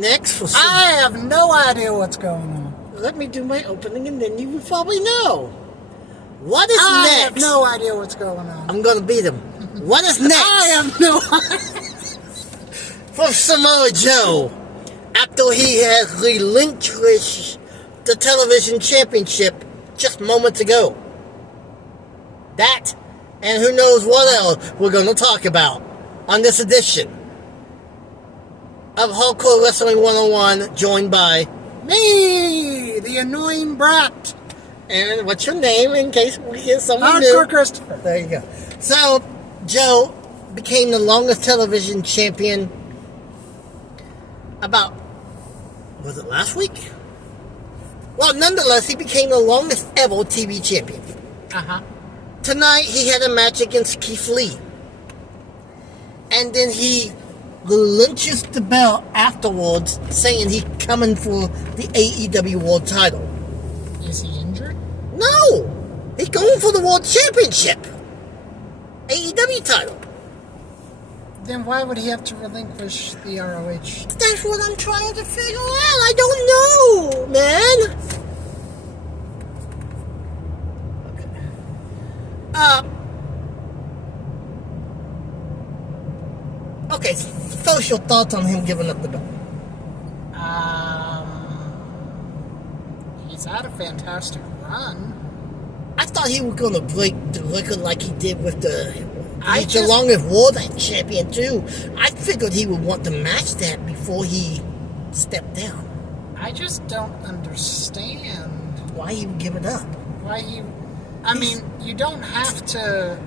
Next, for I have no idea what's going on. let me do my opening and then you will probably know. What is I next? have no idea what's going on. I'm gonna beat him. What is next? I have no idea. For Samoa Joe, after he has relinquished the television championship just moments ago. That, and who knows what else we're gonna talk about on this edition of Hardcore Wrestling 101, joined by Me, the annoying brat. and what's your name in case we get someone Hardcore new? Christopher. There you go. So, Joe became the longest television champion about, was it last week? Well, nonetheless, he became the longest ever TV champion. Uh-huh. Tonight, he had a match against Keith Lee. And then he relinquished the belt afterwards, saying he's coming for the AEW World title. Is he injured? No! He's going for the World Championship. AEW title. Then why would he have to relinquish the ROH? That's what I'm trying to figure out. I don't know, man. Okay, first your thoughts on him giving up the belt. He's had a fantastic run. I thought he was going to break the record like he did with I he's the just- longest world champion too. I figured he would want to match that before he stepped down. I just don't understand Why he would give it up? why he... I mean, you don't have to...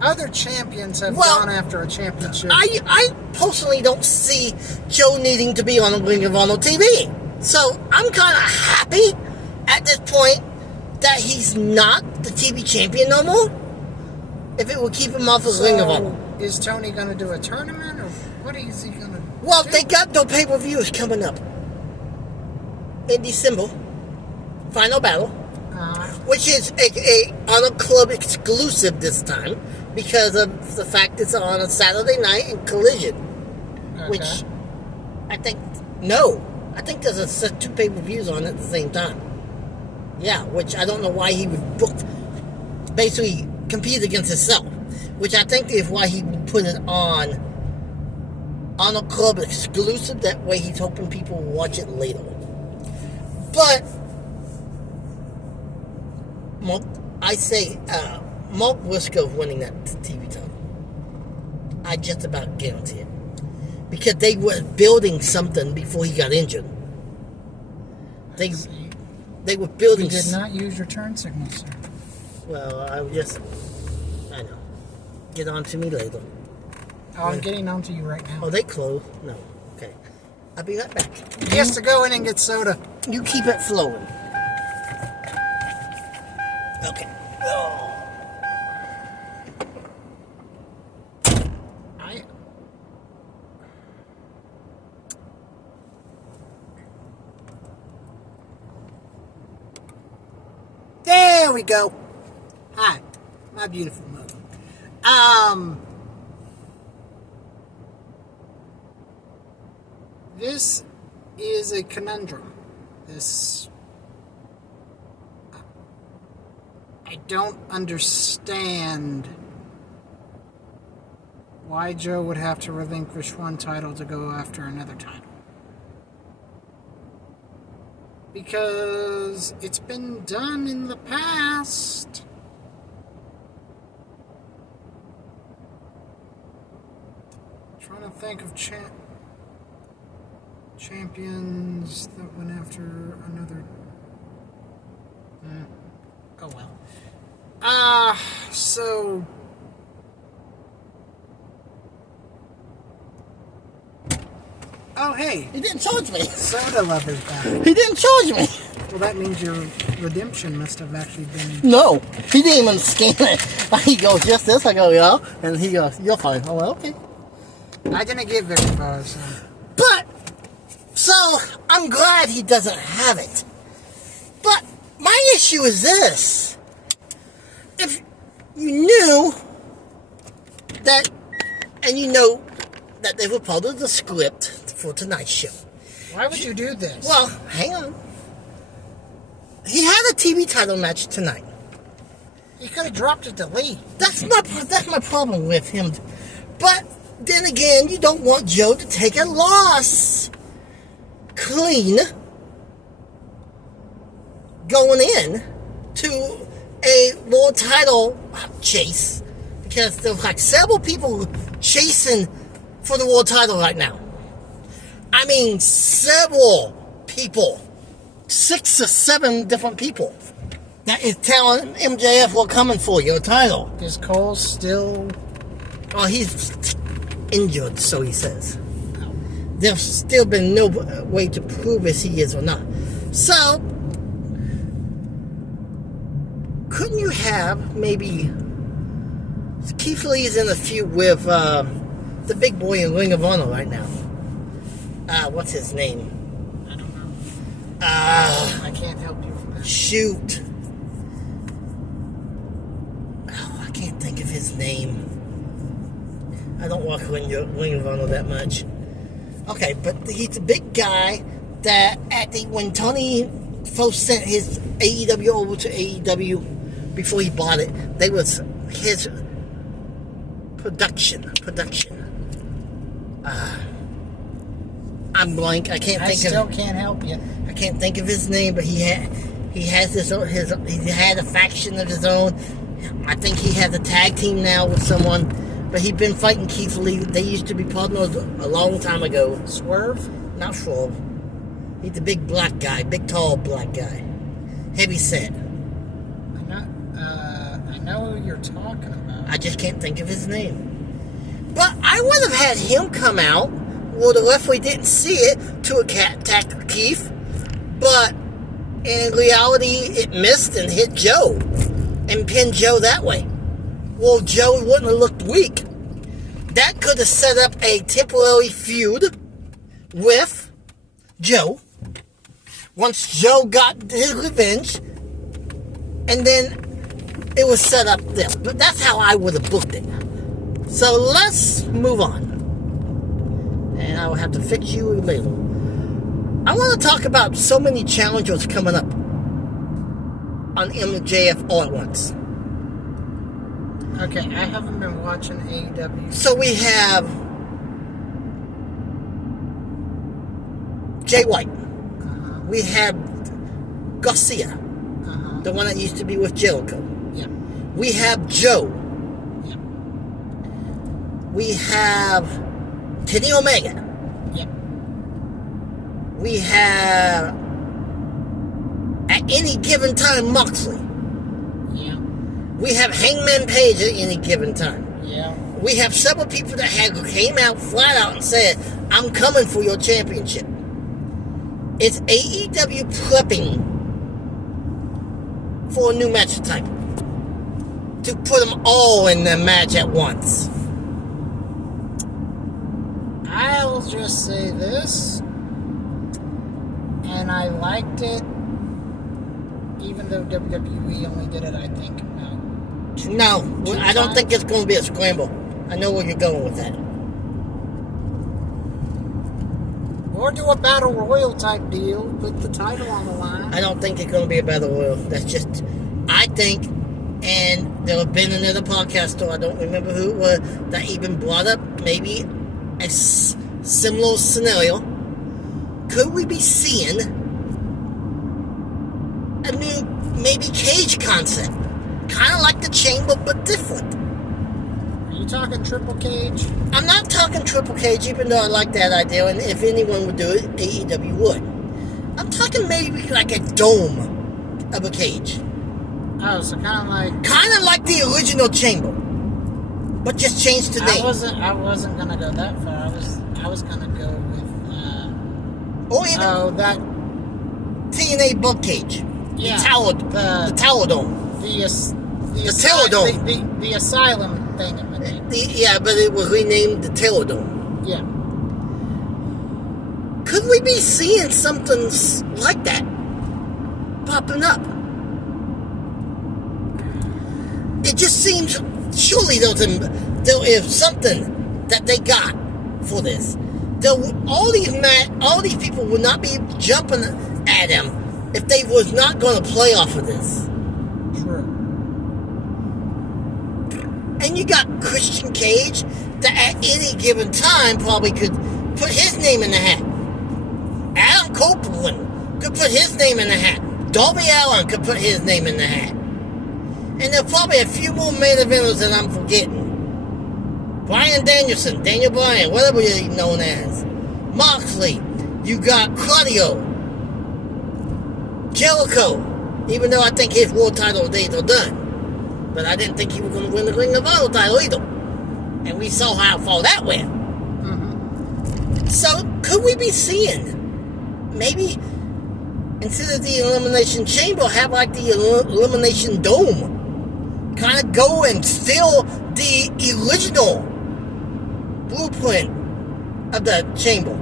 Other champions have Well, gone after a championship. I personally don't see Joe needing to be on the Ring of Honor TV. So I'm kind of happy at this point that he's not the TV champion no more. If it would keep him off his Ring of Honor. Is Tony going to do a tournament, or what is he going to Well, do? they got the pay-per-views coming up in December. Final Battle, which is a Honor Club exclusive this time because of the fact it's on a Saturday night in Collision. Okay. Which I think there's a set 2 pay-per-views on at the same time. Yeah, which I don't know why he would book, basically compete against himself, which I think is why he would put it on a club exclusive. That way he's hoping people will watch it later. But I say Mark Briscoe winning that TV title. I just about guarantee it. Because they were building something before he got injured. They were building... You did not use your turn signal, sir. Well, I know. Get on to me later. Oh, I'm getting on to you right now. Oh, they closed? No. Okay. I'll be right back. He has to go in and get soda. You keep it flowing. Okay. There we go. Hi, my beautiful mother. This is a conundrum. I don't understand why Joe would have to relinquish one title to go after another title. Because it's been done in the past. Trying to think of champions that went after another. Oh well. So. Oh, hey. He didn't charge me. Soda Lover's back. He didn't charge me. Well, that means your redemption must have actually been... No. He didn't even scan it. He goes, just this. I go, yeah. And he goes, you're fine. Oh, well, okay. I didn't get very far, so... But, so, I'm glad he doesn't have it. But, my issue is this. If you knew that, and you know that they were part of the script for tonight's show, Why would you do this? Well, hang on. He had a TV title match tonight. He could have dropped it to Lee. That's my problem with him. But then again, you don't want Joe to take a loss clean going in to a world title chase, because there's like several people chasing for the world title right now. I mean, several people, 6 or 7 different people that is telling MJF, we're coming for your title. Is Cole still... Oh, he's injured, so he says. There's still been no way to prove if he is or not. So, couldn't you have maybe... Keith Lee's in a feud with the big boy in Ring of Honor right now. What's his name? I don't know. I can't help you with that. Shoot. Oh, I can't think of his name. I don't watch Ring of Honor that much. Okay, but he's a big guy that when Tony first sent his AEW over to AEW before he bought it, they was his production. I'm blank. I can't think of. I still can't help you. I can't think of his name, but he has he had a faction of his own. I think he has a tag team now with someone, but he's been fighting Keith Lee. They used to be partners a long time ago. Swerve? Not Swerve. He's the big black guy, big tall black guy, heavy set. I know who you're talking about. I just can't think of his name. But I would have had him come out. Well, the referee didn't see it to attack Keith, but in reality, it missed and hit Joe and pinned Joe that way. Well, Joe wouldn't have looked weak. That could have set up a temporary feud with Joe once Joe got his revenge, and then it was set up there. But that's how I would have booked it. So let's move on. And I will have to fix you later. I want to talk about so many challengers coming up on MJF all at once. Okay, I haven't been watching AEW. So we have Jay White. We have Garcia, the one that used to be with Jericho. Yeah. We have Joe. Yeah. We have Kenny Omega. Yeah. We have, at any given time, Moxley. Yeah. We have Hangman Page at any given time. Yeah. We have several people that came out flat out and said, I'm coming for your championship. It's AEW prepping for a new match type. To put them all in the match at once. I'll just say this, and I liked it, even though WWE only did it, I think, No, I don't think it's going to be a scramble. I know where you're going with that. Or do a battle royal type deal, put the title on the line. I don't think it's going to be a battle royal. That's just, I think, and there have been another podcaster, I don't remember who it was, that even brought up maybe a similar scenario. Could we be seeing a new, maybe, cage concept? Kind of like the Chamber, but different. Are you talking triple cage? I'm not talking triple cage, even though I like that idea, and if anyone would do it, AEW would. I'm talking maybe like a dome of a cage. Oh, so kind of like... Kind of like the original Chamber, but just changed the name. I wasn't gonna go that far. I was gonna go with... Or even that... TNA bug cage. Yeah. The Tower Dome. The Tower Dome. The asylum thing. Yeah, but it was renamed the Tower Dome. Yeah. Could we be seeing something like that popping up? It just seems, surely there is something that they got for this all these people would not be jumping at him if they was not going to play off of this. True. And you got Christian Cage that at any given time probably could put his name in the hat. Adam Copeland could put his name in the hat. Darby Allin could put his name in the hat. And there's probably a few more main eventers that I'm forgetting. Bryan Danielson, Daniel Bryan, whatever he's known as. Moxley. You got Claudio. Jericho. Even though I think his world title days are done. But I didn't think he was going to win the Ring of Honor title either. And we saw how far that went. Mm-hmm. So, could we be seeing maybe instead of the Elimination Chamber, have like the Elimination Dome? Kind of go and steal the original blueprint of the chamber.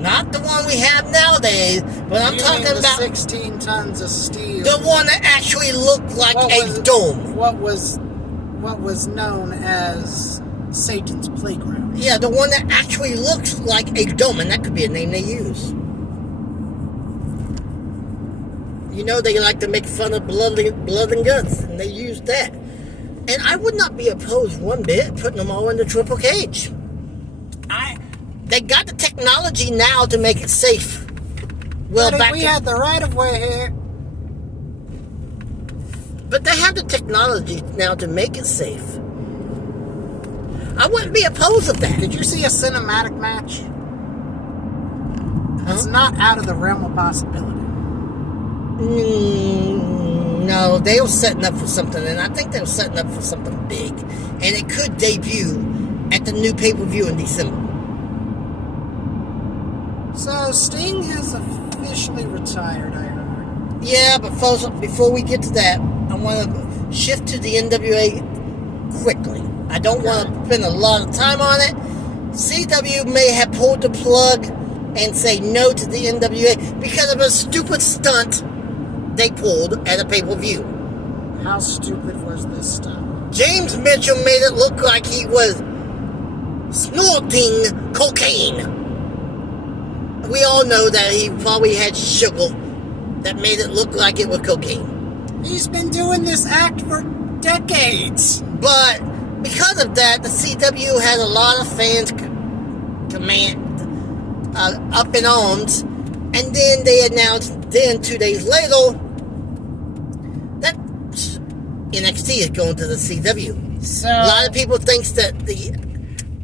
Not the one we have nowadays, but I'm talking about 16 tons of steel. the one that actually looked like a dome. What was known as Satan's Playground. Yeah, the one that actually looks like a dome, and that could be a name they use. You know, they like to make fun of blood and guts, and they use that. And I would not be opposed one bit putting them all in the triple cage. They got the technology now to make it safe. Well, but we had the right of way here. But they have the technology now to make it safe. I wouldn't be opposed to that. Did you see a cinematic match? Huh? It's not out of the realm of possibility. No, they were setting up for something, and I think they were setting up for something big. And it could debut at the new pay-per-view in December. So, Sting has officially retired, I heard. Yeah, but folks, before we get to that, I want to shift to the NWA quickly. I don't want to spend a lot of time on it. CW may have pulled the plug and say no to the NWA because of a stupid stunt they pulled at a pay-per-view. How stupid was this stunt? James Mitchell made it look like he was snorting cocaine. We all know that he probably had sugar that made it look like it was cocaine. He's been doing this act for decades. But because of that, the CW had a lot of fans up in arms. And then they announced, 2 days later, that NXT is going to the CW. So, A lot of people think that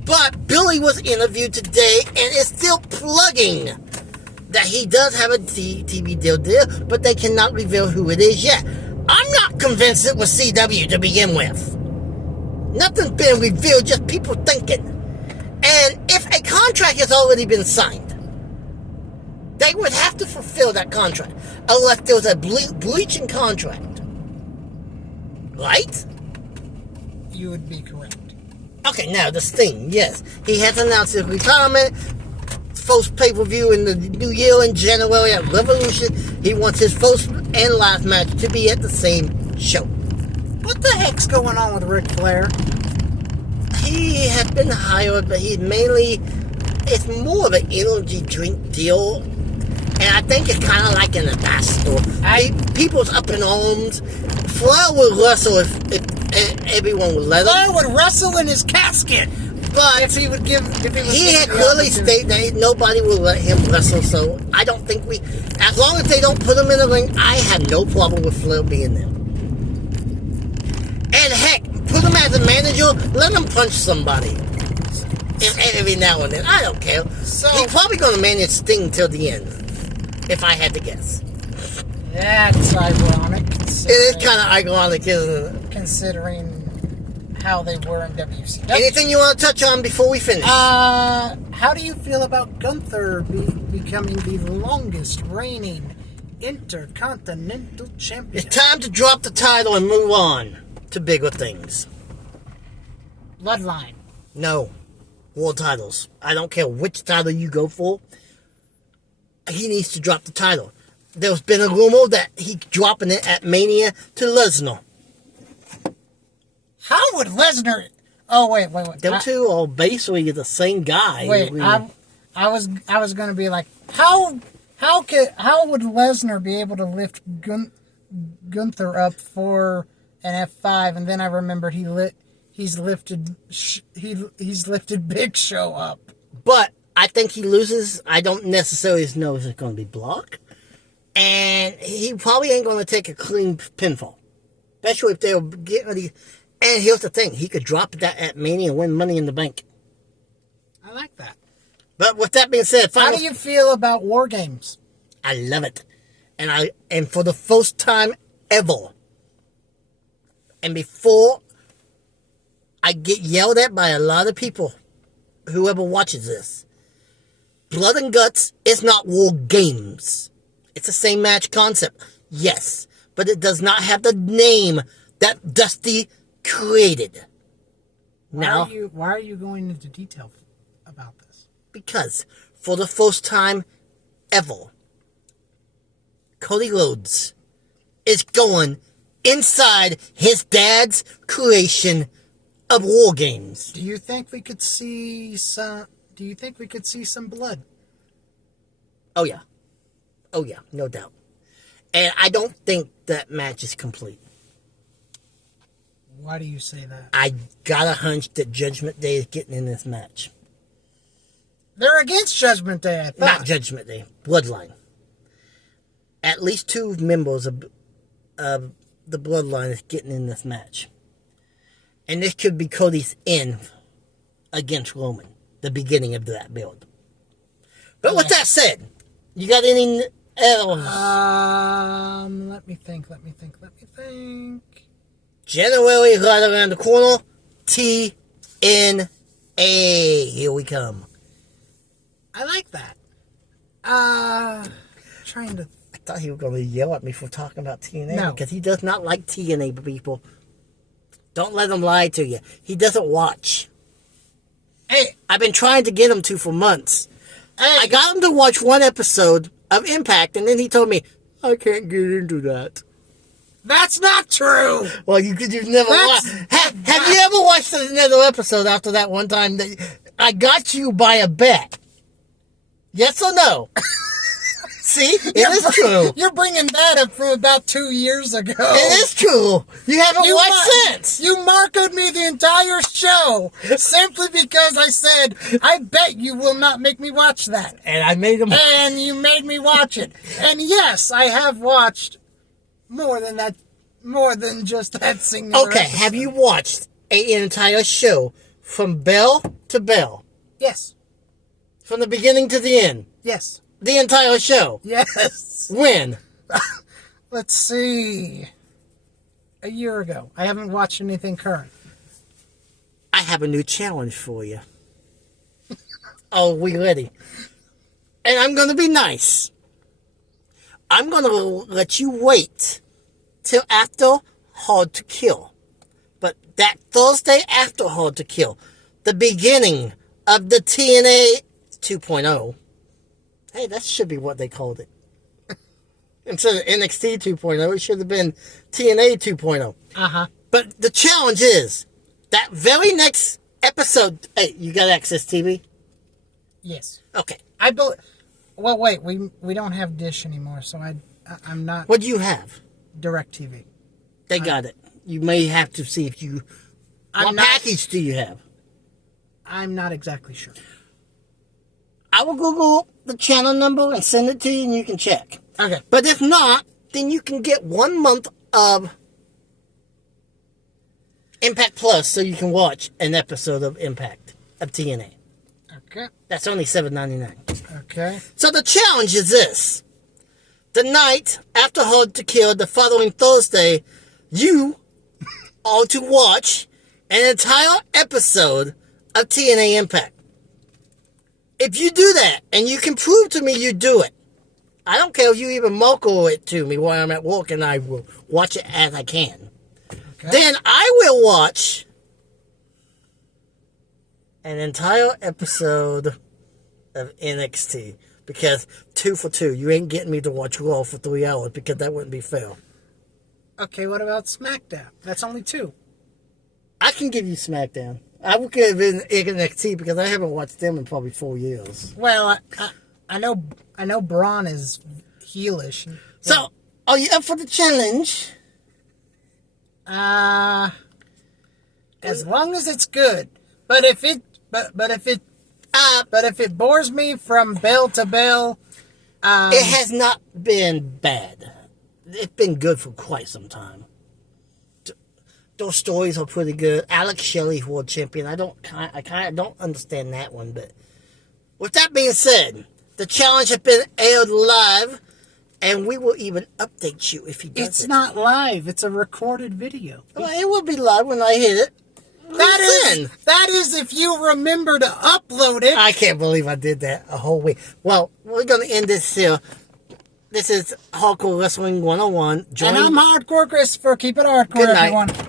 But Billy was interviewed today and is still plugging that he does have a TV deal there, but they cannot reveal who it is yet. I'm not convinced it was CW to begin with. Nothing's been revealed, just people thinking. And if a contract has already been signed, they would have to fulfill that contract unless there was a breaching contract. Right? you would be correct. Okay, now the Sting, yes. He has announced his retirement. First pay-per-view in the new year in January at Revolution. He wants his first and last match to be at the same show. What the heck's going on with Ric Flair? He has been hired, but he's mainly... It's more of an energy drink deal. And I think it's kind of like an ambassador. People's up in arms. Flair would wrestle if everyone would let him. Flair would wrestle in his casket. But if he would give, he had clearly stated that nobody will let him wrestle. So I don't think as long as they don't put him in the ring, I have no problem with Flair being there. And heck, put him as a manager, let him punch somebody every now and then. I don't care. So, he's probably going to manage Sting till the end, if I had to guess. That's ironic. It is kind of ironic, isn't it? Considering how they were in WCW. Anything you want to touch on before we finish? How do you feel about Gunther becoming the longest reigning Intercontinental Champion? It's time to drop the title and move on to bigger things. Bloodline. No. World titles. I don't care which title you go for. He needs to drop the title. There's been a rumor that he's dropping it at Mania to Lesnar. How would Lesnar... Oh, wait. Them two are basically the same guy. Wait, I was going to be like, how would Lesnar be able to lift Gunther up for an F5? And then I remembered he's lifted Big Show up. But I think he loses. I don't necessarily know if it's going to be blocked. And he probably ain't going to take a clean pinfall. Especially if they'll get ready. And here's the thing. He could drop that at Mania and win Money in the Bank. I like that. But with that being said, how do you feel about War Games? I love it. And for the first time ever, and before I get yelled at by a lot of people, whoever watches this, Blood and Guts is not War Games. It's the same match concept, yes, but it does not have the name that Dusty created. Why are you going into detail about this? Because for the first time ever, Cody Rhodes is going inside his dad's creation of War Games. Do you think we could see some blood? Oh yeah, no doubt. And I don't think that match is complete. Why do you say that? I got a hunch that Judgment Day is getting in this match. They're against Judgment Day, I thought. Not Judgment Day, Bloodline. At least 2 members of the Bloodline is getting in this match. And this could be Cody's end against Roman, the beginning of that build. But with that said, you got any else? Let me think. January right around the corner. TNA. Here we come. I like that. Trying to... I thought he was going to yell at me for talking about TNA. No. Because he does not like TNA people. Don't let him lie to you. He doesn't watch. Hey, I've been trying to get him to for months. hey. I got him to watch one episode of Impact, and then he told me, I can't get into that. That's not true. Well, you've never watched. Have you ever watched another episode after that one time that I got you by a bet? Yes or no? See, it is true. You're bringing that up from about 2 years ago. It is true. You haven't watched since. You marcoed me the entire show simply because I said, I bet you will not make me watch that. And I made him. And you made me watch it. And yes, I have watched more than that, more than just that single Okay, episode. have you watched an entire show from bell to bell? Yes. From the beginning to the end? Yes. The entire show? Yes. When? Let's see. A year ago. I haven't watched anything current. I have a new challenge for you. Oh, we ready? And I'm going to be nice. I'm going to let you wait till after Hard to Kill. But that Thursday after Hard to Kill, the beginning of the TNA 2.0. Hey, that should be what they called it. Instead of NXT 2.0, it should have been TNA 2.0. Uh-huh. But the challenge is, that very next episode... Hey, you got Access TV? Yes. Okay. Well, wait. We don't have Dish anymore, so I'm not... What do you have? DirecTV. They got it. You may have to see if you... What package do you have? I'm not exactly sure. I will Google the channel number and send it to you and you can check. Okay. But if not, then you can get 1 month of Impact Plus so you can watch an episode of Impact, of TNA. Okay. That's only $7.99. Okay. So the challenge is this. The night after Hard to Kill, the following Thursday, you are to watch an entire episode of TNA Impact. If you do that, and you can prove to me you do it, I don't care if you even muckle it to me while I'm at work, and I will watch it as I can. Okay. Then I will watch an entire episode of NXT. Because 2 for 2, you ain't getting me to watch Raw for 3 hours because that wouldn't be fair. Okay, what about SmackDown? That's only 2. I can give you SmackDown. I would have been NXT because I haven't watched them in probably 4 years. Well, I know Braun is heelish. So, are you up for the challenge? As long as it's good. But if it bores me from bell to bell, it has not been bad. It's been good for quite some time. Those stories are pretty good. Alex Shelley, world champion. I kind of don't understand that one, but with that being said, the challenge has been aired live, and we will even update you if he does it's not live. It's a recorded video. Well, it will be live when I hit it. That is if you remember to upload it. I can't believe I did that a whole week. Well, we're going to end this here. This is Hardcore Wrestling 101. And I'm Hardcore Christopher. Keep it hardcore, Good night. everyone.